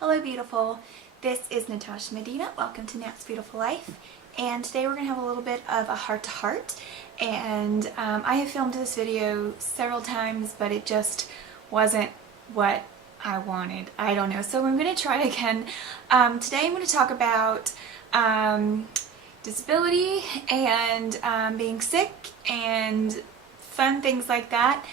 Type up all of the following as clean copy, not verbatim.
Hello beautiful, this is Natasha Medina. Welcome to Nat's Beautiful Life, and today we're going to have a little bit of a heart-to-heart, and I have filmed this video several times, but it just wasn't what I wanted. I don't know, so I'm going to try again. Today I'm going to talk about disability and being sick and fun things like that.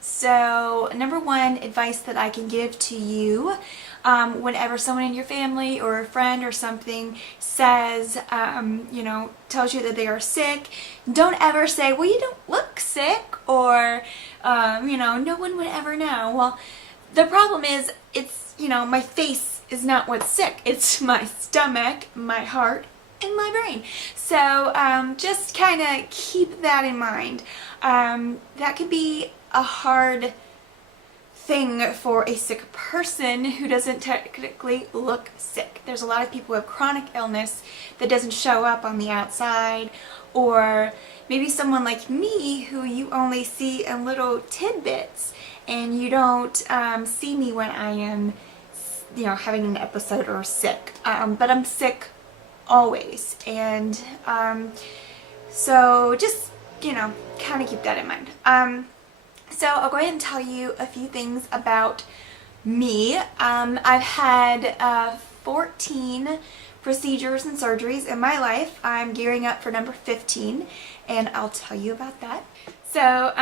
So number one advice that I can give to you whenever someone in your family or a friend or something says, tells you that they are sick, don't ever say, well, you don't look sick, or, no one would ever know. Well, the problem is, it's, my face is not what's sick. It's my stomach, my heart, and my brain. So just kind of keep that in mind. That can be a hard thing for a sick person who doesn't technically look sick. There's a lot of people who have chronic illness that doesn't show up on the outside, or maybe someone like me who you only see in little tidbits and you don't see me when I am having an episode or sick, but I'm sick always, and so just kind of keep that in mind. So I'll go ahead and tell you a few things about me. I've had 14 procedures and surgeries in my life. I'm gearing up for number 15, and I'll tell you about that. So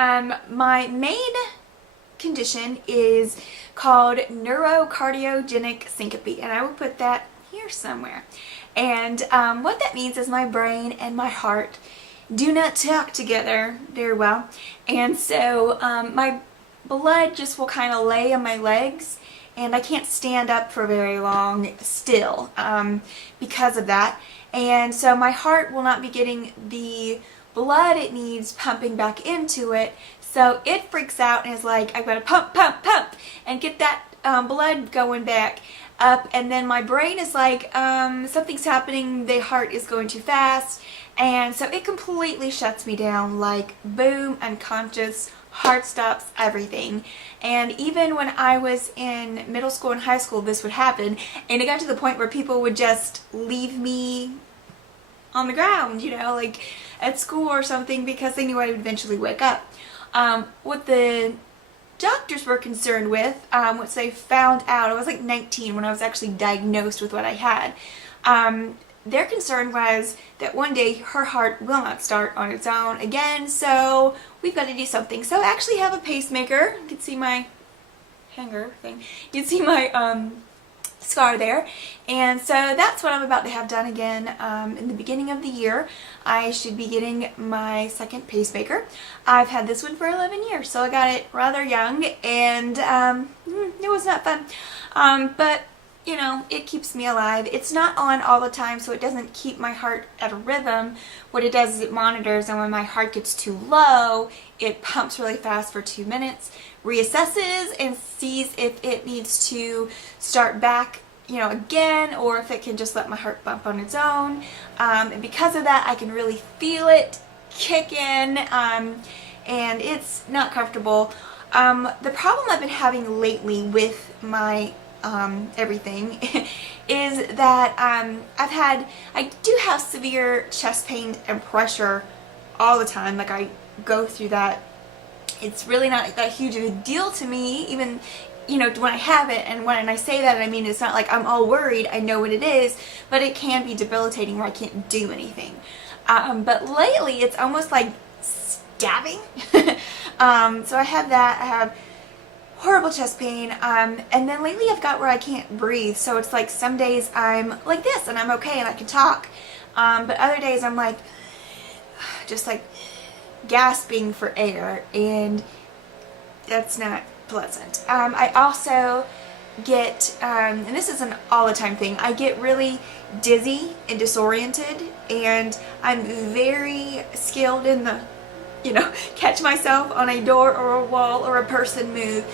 my main condition is called Neurocardiogenicsycope, and I will put that here somewhere. And what that means is my brain and my heart do not talk together very well, and so my blood just will kind of lay on my legs, and I can't stand up for very long still because of that. And so my heart will not be getting the blood it needs pumping back into it, so it freaks out and is like, I've got to pump, pump, pump, and get that blood going back up. And then my brain is like, something's happening, the heart is going too fast, and so it completely shuts me down, like boom, unconscious, heart stops, everything. And even when I was in middle school and high school, this would happen, and it got to the point where people would just leave me on the ground, like at school or something, because they knew I would eventually wake up. What the doctors were concerned with, once they found out, I was like 19 when I was actually diagnosed with what I had, their concern was that one day her heart will not start on its own again, so we've got to do something. So I actually have a pacemaker. You can see my hanger thing. You can see my scar there, and so that's what I'm about to have done again in the beginning of the year. I should be getting my second pacemaker. I've had this one for 11 years, so I got it rather young, and it was not fun, but it keeps me alive. It's not on all the time, so it doesn't keep my heart at a rhythm. What it does is it monitors, and when my heart gets too low, it pumps really fast for 2 minutes, reassesses, and sees if it needs to start back again, or if it can just let my heart bump on its own. And because of that, I can really feel it kick in, and it's not comfortable. The problem I've been having lately with my everything is that I do have severe chest pain and pressure all the time. Like, I go through that. It's really not that huge of a deal to me, even when I have it, and when I say that, I mean, it's not like I'm all worried. I know what it is, but it can be debilitating where I can't do anything. But lately it's almost like stabbing. So I have that. I have horrible chest pain, and then lately I've got where I can't breathe, so it's like some days I'm like this and I'm okay and I can talk, but other days I'm like just like gasping for air, and that's not pleasant. I also get, and this is an all the time thing, I get really dizzy and disoriented, and I'm very skilled in the catch myself on a door or a wall or a person move,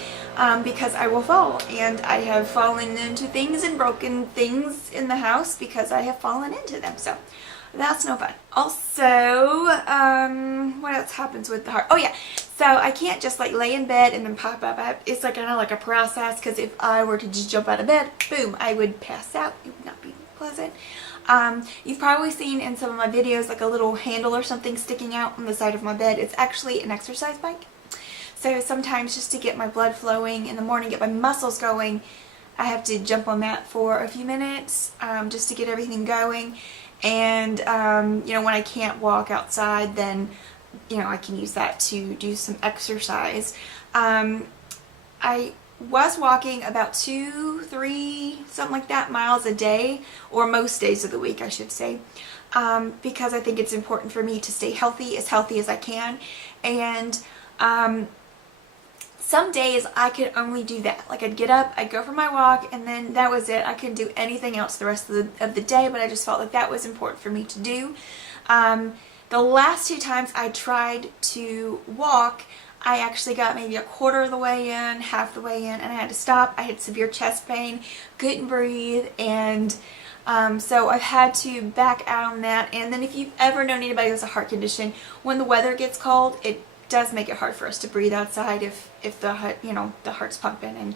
because I will fall, and I have fallen into things and broken things in the house because I have fallen into them. So That's no fun. Also, what else happens with the heart? Oh yeah, so I can't just like lay in bed and then pop up. It's like kind of like a process, because if I were to just jump out of bed, boom, I would pass out. It would not be pleasant. You've probably seen in some of my videos like a little handle or something sticking out on the side of my bed. It's actually an exercise bike. So sometimes just to get my blood flowing in the morning, get my muscles going, I have to jump on that for a few minutes just to get everything going. And, you know, when I can't walk outside, then, you know, I can use that to do some exercise. I was walking about 2, 3, something like that, miles a day, or most days of the week, I should say, because I think it's important for me to stay healthy as I can. And, some days I could only do that. Like I'd get up, I'd go for my walk, and then that was it. I couldn't do anything else the rest of the day, but I just felt like that was important for me to do. The last 2 times I tried to walk, I actually got maybe a quarter of the way in, half the way in, and I had to stop. I had severe chest pain, couldn't breathe, and so I've had to back out on that. And then if you've ever known anybody who has a heart condition, when the weather gets cold, it does make it hard for us to breathe outside if the you know, the heart's pumping and,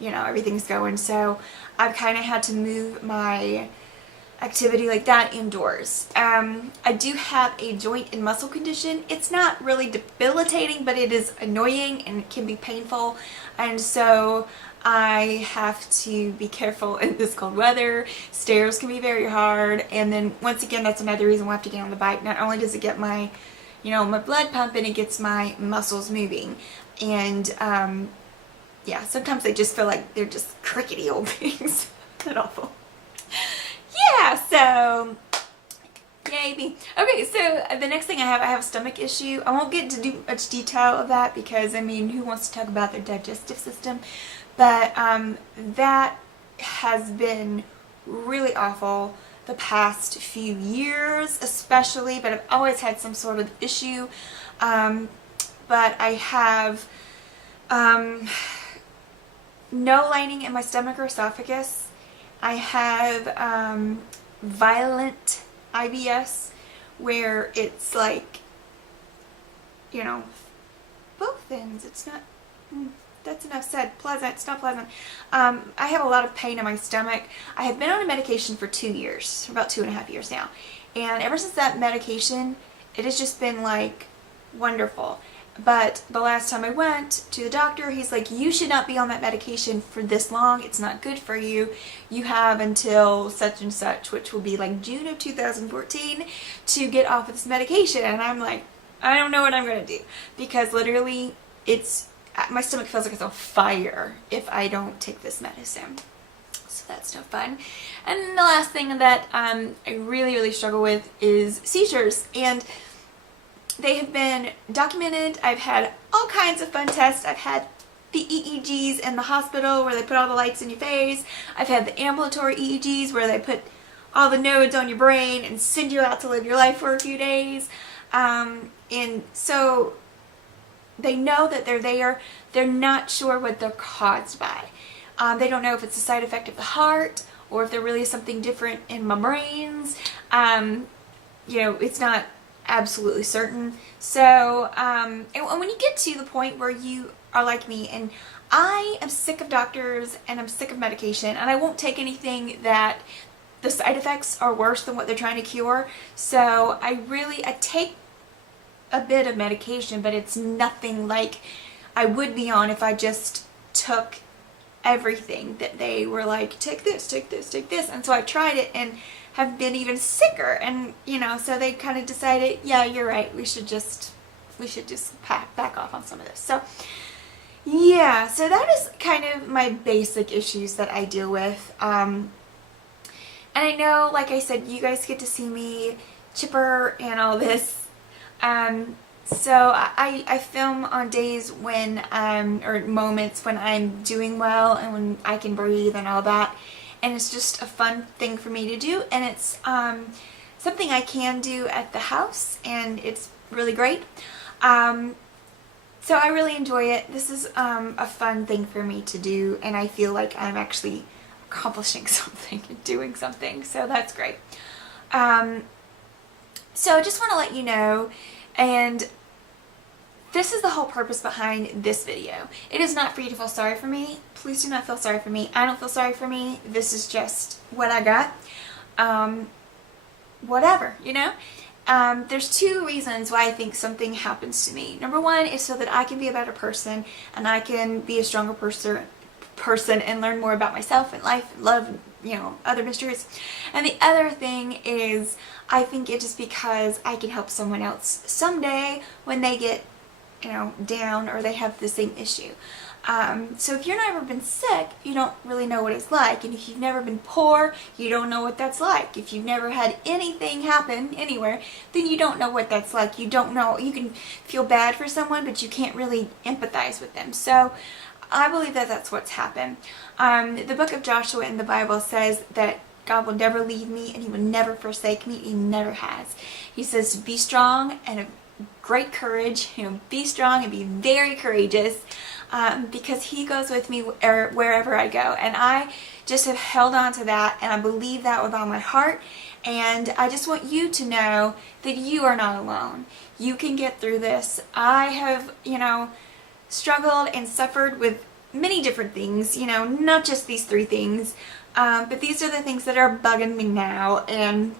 you know, everything's going. So I've kind of had to move my activity like that indoors. I do have a joint and muscle condition. It's not really debilitating, but it is annoying and it can be painful, and so I have to be careful in this cold weather. Stairs can be very hard, and then once again, that's another reason why I have to get on the bike. Not only does it get my, you know, my blood pumping, it gets my muscles moving. And yeah, sometimes they just feel like they're just crickety old things. That's awful. Yeah, so yay me. Okay, so the next thing I have a stomach issue. I won't get into too much detail of that because, I mean, who wants to talk about their digestive system? But that has been really awful the past few years especially, but I've always had some sort of issue. But I have no lining in my stomach or esophagus. I have violent IBS, where it's like, you know, both ends. It's not, that's enough said. Pleasant. It's not pleasant. I have a lot of pain in my stomach. I have been on a medication for 2 years, about 2.5 years now. And ever since that medication, it has just been like wonderful. But the last time I went to the doctor, he's like, you should not be on that medication for this long. It's not good for you. You have until such and such, which will be like June of 2014, to get off of this medication. And I'm like, I don't know what I'm going to do, because literally my stomach feels like it's on fire if I don't take this medicine. So that's no fun. And the last thing that I really struggle with is seizures. And they have been documented. I've had all kinds of fun tests. I've had the EEGs in the hospital where they put all the lights in your face. I've had the ambulatory EEGs where they put all the nodes on your brain and send you out to live your life for a few days. And so they know that they're there. They're not sure what they're caused by. They don't know if it's a side effect of the heart or if there really is something different in my brains. You know, it's not absolutely certain. So, and when you get to the point where you are like me, and I am sick of doctors and I'm sick of medication, and I won't take anything that the side effects are worse than what they're trying to cure. So I take a bit of medication, but it's nothing like I would be on if I just took everything that they were like, take this, take this, take this. And so I tried it and have been even sicker, and you know, so they kind of decided, yeah, you're right, we should just back off on some of this. So yeah, so that is kind of my basic issues that I deal with. And I know, like I said, you guys get to see me chipper and all this. So I film on days when or moments when I'm doing well and when I can breathe and all that. And it's just a fun thing for me to do, and it's something I can do at the house, and it's really great. So I really enjoy it. This is a fun thing for me to do, and I feel like I'm actually accomplishing something and doing something, so that's great. So I just want to let you know, and this is the whole purpose behind this video. It is not for you to feel sorry for me. Please do not feel sorry for me. I don't feel sorry for me. This is just what I got. Whatever, you know? There's two reasons why I think something happens to me. Number one is so that I can be a better person and I can be a stronger person and learn more about myself and life and love, you know, other mysteries. And the other thing is I think it is because I can help someone else someday when they get, you know, down or they have the same issue. So if you've never been sick, you don't really know what it's like. And if you've never been poor, you don't know what that's like. If you've never had anything happen anywhere, then you don't know what that's like. You don't know. You can feel bad for someone, but you can't really empathize with them. So I believe that that's what's happened. The book of Joshua in the Bible says that God will never leave me and He will never forsake me. He never has. He says to be strong and of great courage. You know, be strong and be very courageous. Because He goes with me wherever I go, and I just have held on to that, and I believe that with all my heart. And I just want you to know that you are not alone. You can get through this. I have, you know, struggled and suffered with many different things, you know, not just these three things, but these are the things that are bugging me now. And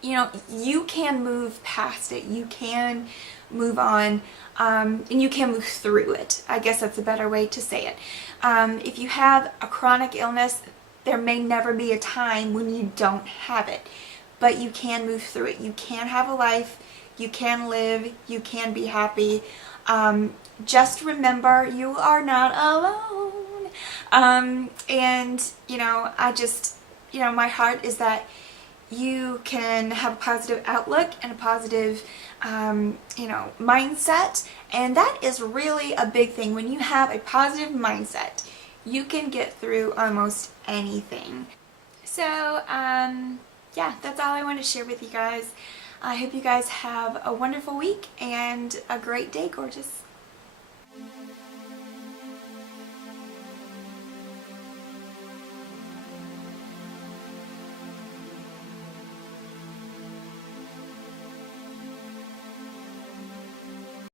you know, you can move past it. You can move on, and you can move through it. I guess that's a better way to say it. If you have a chronic illness, there may never be a time when you don't have it, but you can move through it. You can have a life. You can live. You can be happy. Just remember, you are not alone. And, you know, I just, you know, my heart is that you can have a positive outlook and a positive, you know, mindset. And that is really a big thing. When you have a positive mindset, you can get through almost anything. So, yeah, that's all I want to share with you guys. I hope you guys have a wonderful week and a great day, gorgeous.